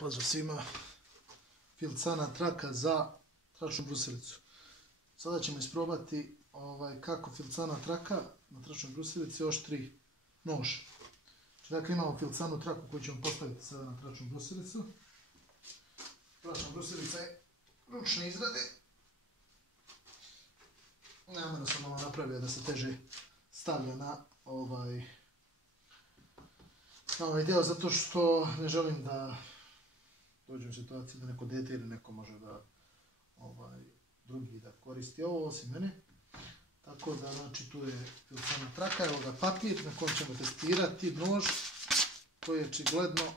Pozdrav svima, Filcana traka za tračnu brusilicu. Sada ćemo isprobati kako Filcana traka na tračnoj brusilici oštri nož. Dakle, imamo Filcanu traku koju ćemo postaviti sada na tračnu brusilicu. Tračna brusilica je ručne izrade. Namjerno sam malo napravio da se teže stavlja na ovaj deo, zato što ne želim da dođem u situaciju da neko dete ili neko može da drugi da koristi ovo osim mene. Tako da, znači, tu je Filcana traka, evo ga papir na kojem ćemo testirati nož koji očigledno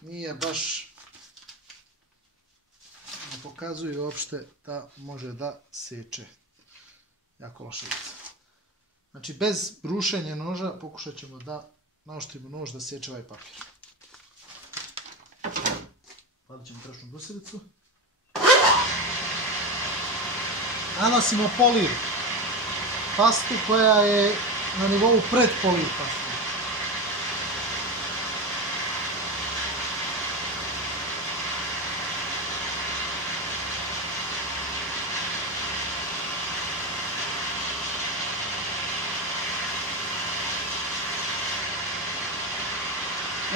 nije baš, ne pokazuje uopšte da može da seče. Jako loša ivica. Znači, bez brušenja noža pokušat ćemo da naoštrimo nož da seče ovaj papir. Palit ćemo tračnu brusilicu. Nanosimo polir pastu koja je na nivou pred polir pastu.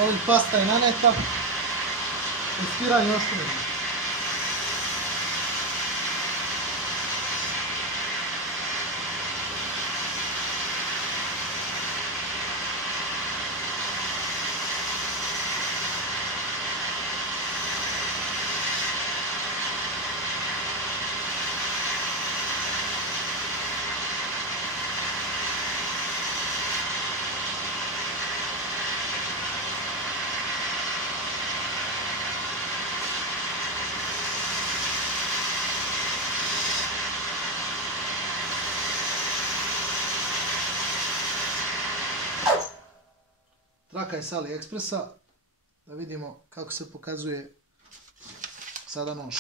Ovim pasta je naneta, testiranje oštrenja. Traka je s AliExpressa, da vidimo kako se pokazuje sada nož.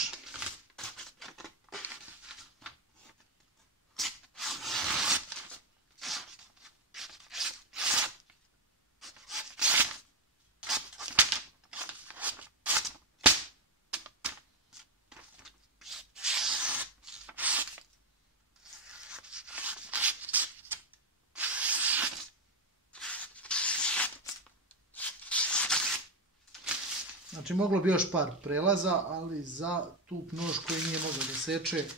Znači, moglo bi još par prelaza, ali za tup nož koji nije mogao da seče,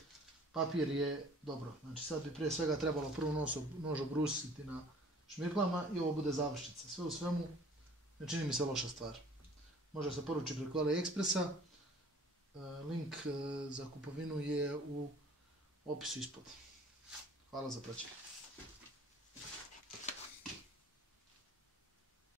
papir je dobro. Znači, sad bi prije svega trebalo prvo nož obrusiti na šmirglama i ovo bude završnica. Sve u svemu, ne čini mi se loša stvar. Može se poručiti preko AliExpressa. Link za kupovinu je u opisu ispod. Hvala za praćenje.